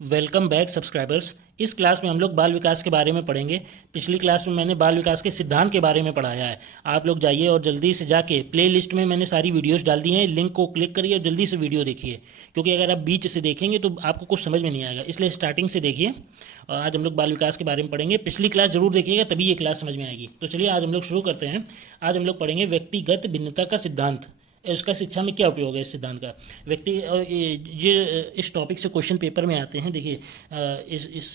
Welcome back subscribers. इस class में हम लोग बाल विकास के बारे में पढ़ेंगे। पिछली क्लास में मैंने बाल विकास के सिद्धांत के बारे में पढ़ाया है। आप लोग जाइए और जल्दी से जाके प्लेलिस्ट में मैंने सारी वीडियोस डाल दी हैं, लिंक को क्लिक करिए और जल्दी से वीडियो देखिए, क्योंकि अगर आप बीच से देखेंगे तो आपको कुछ समझ में नहीं आएगा, इसलिए स्टार्टिंग से देखिए। आज हम लोग बाल विकास के बारे में पढ़ेंगे। पिछली क्लास जरूर देखिएगा, तभी ये क्लास समझ में आएगी। तो चलिए आज हम लोग शुरू करते हैं। आज हम लोग पढ़ेंगे व्यक्तिगत भिन्नता का सिद्धांत। इसका शिक्षा में क्या उपयोग है इस सिद्धांत का। इस टॉपिक से क्वेश्चन पेपर में आते हैं। देखिए,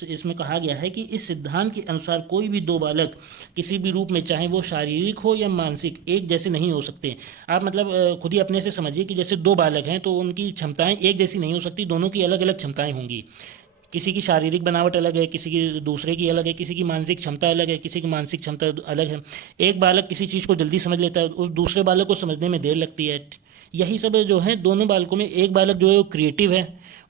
इसमें कहा गया है कि इस सिद्धांत के अनुसार कोई भी दो बालक किसी भी रूप में, चाहे वो शारीरिक हो या मानसिक, एक जैसे नहीं हो सकते। आप मतलब खुद ही अपने से समझिए कि जैसे दो बालक हैं तो उनकी क्षमताएं एक जैसी नहीं हो सकती, दोनों की अलग अलग क्षमताएं होंगी। किसी की शारीरिक बनावट अलग है, किसी की दूसरे की अलग है, किसी की मानसिक क्षमता अलग है, किसी की मानसिक क्षमता अलग है। एक बालक किसी चीज़ को जल्दी समझ लेता है, उस दूसरे बालक को समझने में देर लगती है। यही सब जो है दोनों बालकों में। एक बालक जो है वो क्रिएटिव है,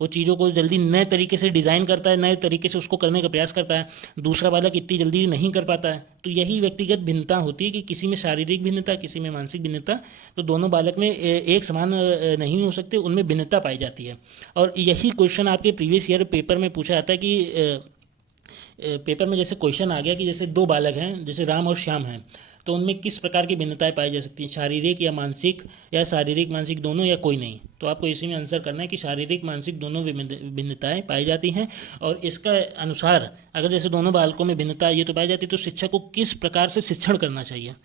वो चीज़ों को जल्दी नए तरीके से डिज़ाइन करता है, नए तरीके से उसको करने का प्रयास करता है। दूसरा बालक इतनी जल्दी नहीं कर पाता है। तो यही व्यक्तिगत भिन्नता होती है कि किसी में शारीरिक भिन्नता, किसी में मानसिक भिन्नता। तो दोनों बालक में एक समान नहीं हो सकते, उनमें भिन्नता पाई जाती है। और यही क्वेश्चन आपके प्रीवियस ईयर पेपर में पूछा जाता है कि पेपर में जैसे क्वेश्चन आ गया कि जैसे दो बालक हैं, जैसे राम और श्याम हैं, तो उनमें किस प्रकार की भिन्नताएं पाई जा सकती हैं, शारीरिक या मानसिक, या शारीरिक मानसिक दोनों, या कोई नहीं। तो आपको इसी में आंसर करना है कि शारीरिक मानसिक दोनों भिन्नताएं पाई जाती हैं। और इसका अनुसार अगर जैसे दोनों बालकों में भिन्नता ये तो पाई जाती है, तो शिक्षक को किस प्रकार से शिक्षण करना चाहिए।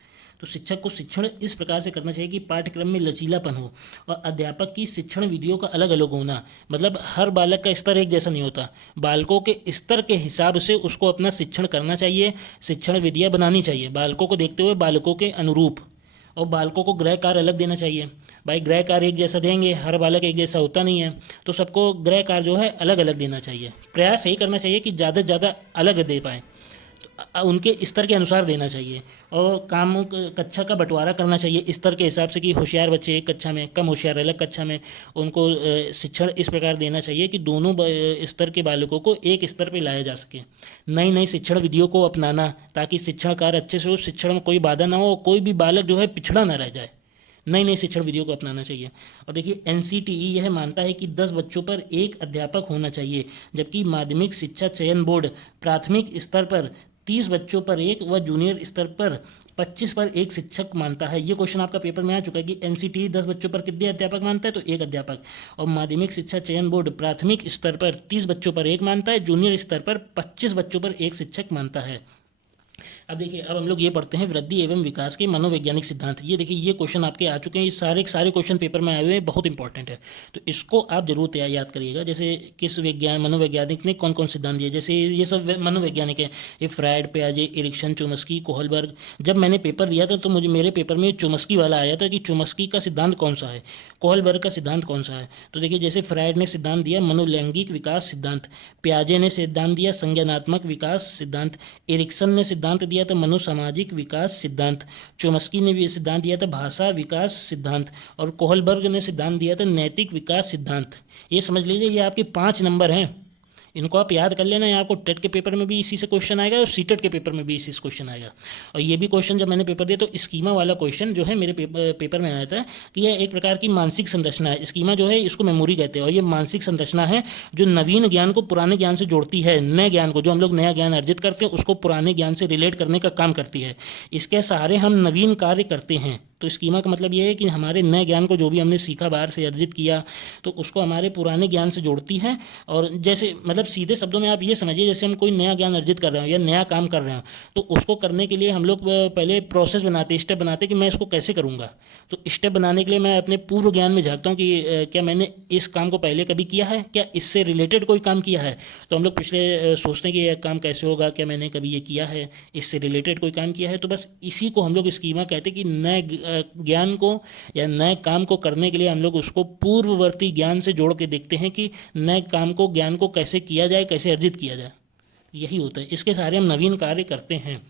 तो शिक्षक को शिक्षण इस प्रकार से करना चाहिए कि पाठ्यक्रम में लचीलापन हो और अध्यापक की शिक्षण विधियों का अलग अलग होना। मतलब हर बालक का स्तर एक जैसा नहीं होता, बालकों के स्तर के हिसाब से उसको अपना शिक्षण करना चाहिए, शिक्षण विधियाँ बनानी चाहिए बालकों को देखते हुए, बालकों के अनुरूप। और बालकों को गृह कार्य अलग देना चाहिए। भाई गृह कार्य एक जैसा देंगे, हर बालक एक जैसा होता नहीं है, तो सबको गृह कार्य जो है अलग अलग देना चाहिए। प्रयास यही करना चाहिए कि ज़्यादा से ज़्यादा अलग दे पाएँ, उनके स्तर के अनुसार देना चाहिए। और काम कक्षा का बंटवारा करना चाहिए स्तर के हिसाब से कि होशियार बच्चे एक कक्षा में, कम होशियार अलग कक्षा में। उनको शिक्षण इस प्रकार देना चाहिए कि दोनों स्तर के बालकों को एक स्तर पर लाया जा सके। नई नई शिक्षण विधियों को अपनाना ताकि शिक्षण कार्य अच्छे से हो, शिक्षण में कोई बाधा ना हो, कोई भी बालक जो है पिछड़ा ना रह जाए। नई नई शिक्षण विधियों को अपनाना चाहिए। और देखिए, एनसीटीई यह मानता है कि 10 बच्चों पर एक अध्यापक होना चाहिए, जबकि माध्यमिक शिक्षा चयन बोर्ड प्राथमिक स्तर पर 30 बच्चों पर एक व जूनियर स्तर पर 25 पर एक शिक्षक मानता है। ये क्वेश्चन आपका पेपर में आ चुका है कि एनसीटीई 10 बच्चों पर कितने अध्यापक मानता है, तो एक अध्यापक। और माध्यमिक शिक्षा चयन बोर्ड प्राथमिक स्तर पर 30 बच्चों पर एक मानता है, जूनियर स्तर पर 25 बच्चों पर एक शिक्षक मानता है। अब देखिए, अब हम लोग ये पढ़ते हैं वृद्धि एवं विकास के मनोवैज्ञानिक सिद्धांत। ये देखिए, ये क्वेश्चन आपके आ चुके हैं, ये सारे क्वेश्चन पेपर में आए हुए हैं, बहुत इंपॉर्टेंट है। तो इसको आप जरूर याद करिएगा। जैसे किस मनोवैज्ञानिक ने कौन कौन सिद्धांत दिए, जैसे ये सब मनोवैज्ञानिक है, ये फ्रायड, पियाजे, एरिक्सन, चोमस्की, कोहलबर्ग। जब मैंने पेपर दिया था तो मुझे मेरे पेपर में चोमस्की वाला आया था कि चोमस्की का सिद्धांत कौन सा है, कोहलबर्ग का सिद्धांत कौन सा है। तो देखिए, जैसे फ्रायड ने सिद्धांत दिया मनोलैंगिक विकास सिद्धांत, पियाजे ने सिद्धांत दिया संज्ञानात्मक विकास सिद्धांत, एरिक्सन ने सिद्धांत दिया था मनोसामाजिक विकास सिद्धांत, चोमस्की ने भी सिद्धांत दिया था भाषा विकास सिद्धांत, और कोहलबर्ग ने सिद्धांत दिया था नैतिक विकास सिद्धांत। ये समझ लीजिए, ये आपके 5 नंबर हैं, इनको आप याद कर लेना। आपको टेट के पेपर में भी इसी से क्वेश्चन आएगा और सीटेट के पेपर में भी इसी से क्वेश्चन आएगा। और ये भी क्वेश्चन जब मैंने पेपर दिया तो स्कीमा वाला क्वेश्चन जो है मेरे पेपर में आया था कि यह एक प्रकार की मानसिक संरचना है। स्कीमा जो है इसको मेमोरी कहते हैं, और ये मानसिक संरचना है जो नवीन ज्ञान को पुराने ज्ञान से जोड़ती है, नए ज्ञान को, जो हम लोग नया ज्ञान अर्जित करते हैं उसको पुराने ज्ञान से रिलेट करने का काम करती है। इसके सहारे हम नवीन कार्य करते हैं। तो स्कीमा का मतलब ये है कि हमारे नए ज्ञान को, जो भी हमने सीखा, बाहर से अर्जित किया, तो उसको हमारे पुराने ज्ञान से जोड़ती है। और जैसे मतलब सीधे शब्दों में आप ये समझिए, जैसे हम कोई नया ज्ञान अर्जित कर रहे हो या नया काम कर रहे हो, तो उसको करने के लिए हम लोग पहले प्रोसेस बनाते, स्टेप बनाते कि मैं इसको कैसे करूँगा। तो स्टेप बनाने के लिए मैं अपने पूर्व ज्ञान में झाँकता हूँ कि क्या मैंने इस काम को पहले कभी किया है, क्या इससे रिलेटेड कोई काम किया है। तो हम लोग पिछले सोचते हैं कि यह काम कैसे होगा, क्या मैंने कभी ये किया है, इससे रिलेटेड कोई काम किया है। तो बस इसी को हम लोग स्कीमा कहते हैं कि नए ज्ञान को या नए काम को करने के लिए हम लोग उसको पूर्ववर्ती ज्ञान से जोड़ के देखते हैं कि नए काम को, ज्ञान को कैसे किया जाए, कैसे अर्जित किया जाए। यही होता है, इसके सहारे हम नवीन कार्य करते हैं।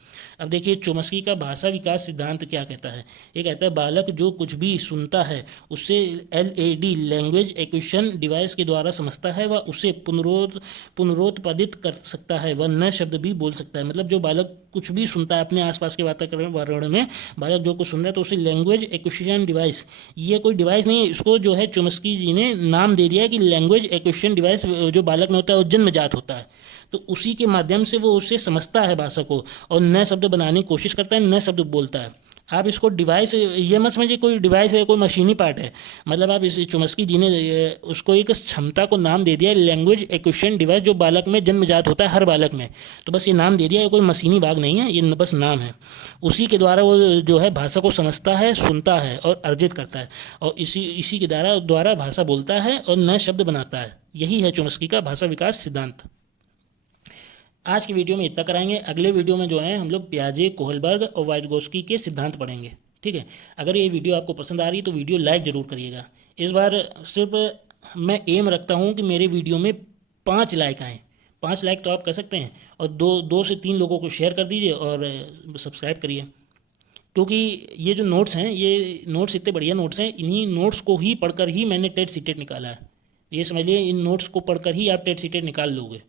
अब देखिए चोम्स्की का भाषा विकास सिद्धांत क्या कहता है। ये कहता है बालक जो कुछ भी सुनता है उससे LAD लैंग्वेज एक्विजिशन डिवाइस के द्वारा समझता है व उसे पुनरोत्पादित कर सकता है, वह नए शब्द भी बोल सकता है। मतलब जो बालक कुछ भी सुनता है अपने आसपास के वातावरण में, बालक जो कुछ सुन रहा है तो उसे लैंग्वेज एक्विजिशन डिवाइस, ये कोई डिवाइस नहीं है, इसको जो है चोम्स्की जी ने नाम दे दिया है कि लैंग्वेज एक्विजिशन डिवाइस जो बालक में होता है वो जन्मजात होता है, तो उसी के माध्यम से वो उसे समझता है भाषा को और नए शब्द बनाने की कोशिश करता है, नए शब्द बोलता है। आप इसको डिवाइस ये मत समझिए कोई डिवाइस है, कोई मशीनी पार्ट है। मतलब आप इस चोम्स्की जी ने उसको एक क्षमता को नाम दे दिया लैंग्वेज एक्विजिशन डिवाइस, जो बालक में जन्मजात होता है हर बालक में, तो बस ये नाम दे दिया है, कोई मशीनी भाग नहीं है, ये बस नाम है। उसी के द्वारा वो जो है भाषा को समझता है, सुनता है और अर्जित करता है, और इसी के द्वारा भाषा बोलता है और नए शब्द बनाता है। यही है चोम्स्की का भाषा विकास सिद्धांत। आज की वीडियो में इतना कराएंगे। अगले वीडियो में जो है हम लोग पियाजे, कोहलबर्ग और वाइटगोस्की के सिद्धांत पढ़ेंगे। ठीक है, अगर ये वीडियो आपको पसंद आ रही है तो वीडियो लाइक ज़रूर करिएगा। इस बार सिर्फ मैं एम रखता हूँ कि मेरे वीडियो में 5 लाइक आएँ। 5 लाइक तो आप कर सकते हैं, और 2 से 3 लोगों को शेयर कर दीजिए और सब्सक्राइब करिए, क्योंकि ये जो नोट्स हैं, ये नोट्स इतने बढ़िया नोट्स हैं, इन्हीं नोट्स को ही पढ़कर ही मैंने टेट सीटेट निकाला है। ये समझ लिए इन नोट्स को पढ़कर ही आप टेट सीटेट निकाल लोगे।